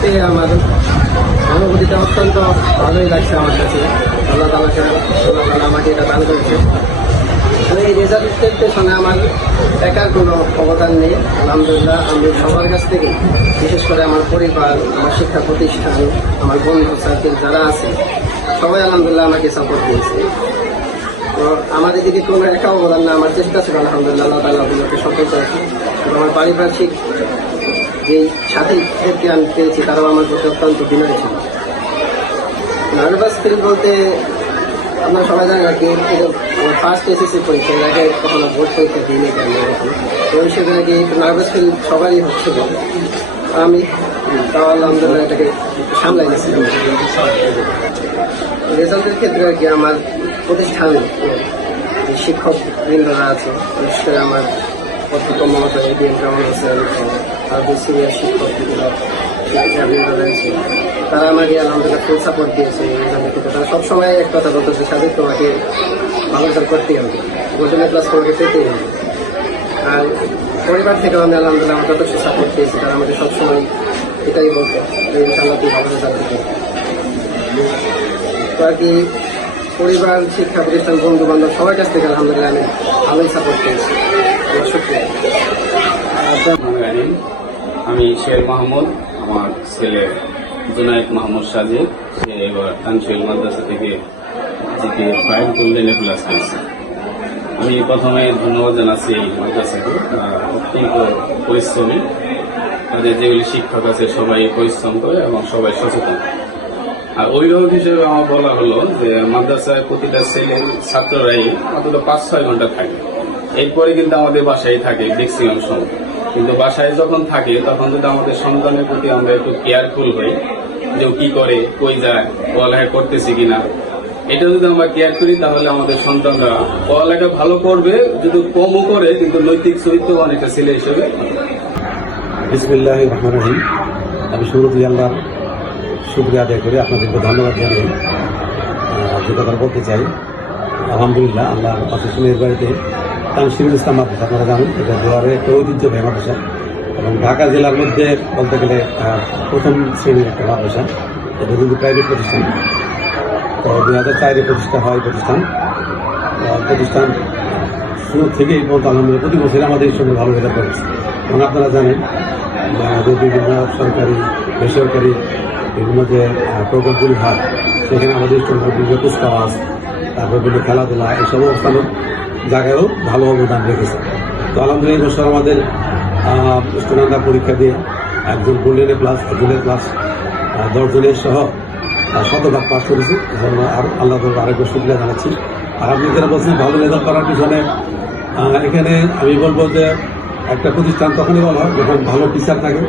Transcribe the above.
পেয়ে আমার অনুভূতিটা অত্যন্ত ভালোই লাগছে আমার কাছে। আল্লাহ তাআলা আমাকে এটা দান করেছে। এই রেজাল্টের পেছনে আমার একার কোনো অবদান নেই। আলহামদুলিল্লাহ আমি সবার কাছ থেকে, বিশেষ করে আমার পরিবার, আমার শিক্ষা প্রতিষ্ঠান, আমার বন্ধু সার্কেল যারা আছে, সবাই আলহামদুলিল্লাহ আমাকে সাপোর্ট দিয়েছে। তো আমার এদিকে কোনো একা অবদান না, আমার চেষ্টা ছিল আলহামদুলিল্লাহ আল্লাহ তাআলা আমাকে সফল করেছে। এবং আমার পারিপার্শ্বিক যেই সাথীদেরকে আমি পেয়েছি তারাও আমার প্রতি অত্যন্ত বিনয়ী ছিল। নার্ভাস ফিল বলতে আপনারা সবাই জানেন আর কি, ফার্স্ট এসএসসি পরীক্ষা, এর আগে কখনো বোর্ড পরীক্ষা দিইনি কেন এরকম, তো হিসেবে নাকি একটু নার্ভাস ফিল সবারই হচ্ছিল। আমি তাও আলহামদুলিল্লাহ এটাকে সামলাই নিয়েছিলাম। রেজাল্টের ক্ষেত্রে আর কি আমার প্রতিষ্ঠান শিক্ষক বৃন্দরা আছে, বিশেষ করে আমার কর্তৃপক্ষ মহোদয় এডিএম জামাল হোসেন, আর সিনিয়র শিক্ষক বৃন্দ রয়েছে, তারা আমাকে আলহামদুলিল্লাহ ফুল সাপোর্ট দিয়েছে। তারা সবসময় এক কথা বলতেছে, সাজিদ তোমাকে ভালো রেজাল্ট করতেই হবে, গোল্ডেন ক্লাস তোমাকে পেতেই হবে। আর পরিবার থেকেও আমি আলহামদুলিল্লাহ আমার যথেষ্ট সাপোর্ট পেয়েছি, তারা আমাকে সবসময় এটাই বলতো যে ইনশাআল্লাহ তুই ভালো রেজাল্ট দিতে। তো আর কি পরিবার, শিক্ষা প্রতিষ্ঠান, বন্ধু বান্ধব সবার কাছ থেকে আলহামদুলিল্লাহ আমি ভালোই সাপোর্ট পেয়েছি। শুক্রিয়া। আমি শের মাহমুদ, আমার ছেলে জুনায়েদ মাহমুদ সাজিদ, সে এবার তানশীল মাদ্রাসা থেকে জিপিএ 5 গোল্ডেন এ প্লাস পেয়েছে। আমি প্রথমে ধন্যবাদ জানাচ্ছি এই মাদ্রাসাকে, অত্যন্ত পরিশ্রমী, তাদের যেগুলি শিক্ষক আছে সবাই পরিশ্রম করে এবং সবাই সচেতন। আর অভিভাবক হিসেবে আমার বলা হলো যে মাদ্রাসায় প্রতিটা ছেলে ছাত্ররাই অন্তত 5-6 ঘন্টা থাকে, এরপরে কিন্তু আমাদের বাসায় থাকে ম্যাক্সিমাম সময়। কিন্তু বাসায় যখন থাকে তখন যদি আমাদের সন্তানের প্রতি আমরা একটু কেয়ারফুল হই, যে কি করে, কই যায়, পড়ালেখা করতেছি কিনা, এটা যদি আমরা কেয়ার করি তাহলে আমাদের সন্তানরা পড়ালেখা ভালো করবে, যদি কমও করে কিন্তু নৈতিক চরিত্র অনেকটা ছেলে হিসেবে। বিসমিল্লাহির রহমানির রহিম। আমি শুরুতেই আল্লাহর শুকরিয়া আদায় করে আপনাদেরকে ধন্যবাদ জানিয়ে যে কথা বলতে চাই। আলহামদুলিল্লাহ আল্লাহ অশেষ মেহেরবাড়িতে তানশীলুল ইসলাম মাদ্রাসা, আপনারা জানেন এটা দুয়ারে একটা ঐতিহ্যবাহী মাদ্রাসা এবং ঢাকা জেলার মধ্যে বলতে গেলে প্রথম শ্রেণীর একটা মাদ্রাসা। এটা কিন্তু প্রাইভেট প্রতিষ্ঠান। তো 2004-এ প্রতিষ্ঠা হয় প্রতিষ্ঠান শুরু থেকেই পর্যন্ত আলহামদুলিল্লাহ প্রতি বছর আমাদের সঙ্গে ভালো রেজাল্ট করেছে। এবং আপনারা জানেন যে আমাদের বিভিন্ন সরকারি বেসরকারি বিভিন্ন যে প্রকল্পগুলি হয় সেখানে আমাদের বিভিন্ন কুচকাওয়াজ, তারপর বিভিন্ন খেলাধুলা, এই সমস্ত জায়গায়ও ভালো অবদান রেখেছে। তো আলহামদুলিল্লাহ এই বছর আমাদের স্টুডেন্টরা পরীক্ষা দিয়ে একজন গোল্ডেন এ প্লাস, একজন এ প্লাস, 10 জনের সহ 100% পাস করেছে। আর আল্লাহ আরেকবার শুকরিয়া জানাচ্ছি। আর আপনি যারা বলছেন ভালো রেজাল্ট করার পিছনে, এখানে আমি বলবো যে একটা প্রতিষ্ঠান তখনই ভালো হয় যখন ভালো টিচার থাকে।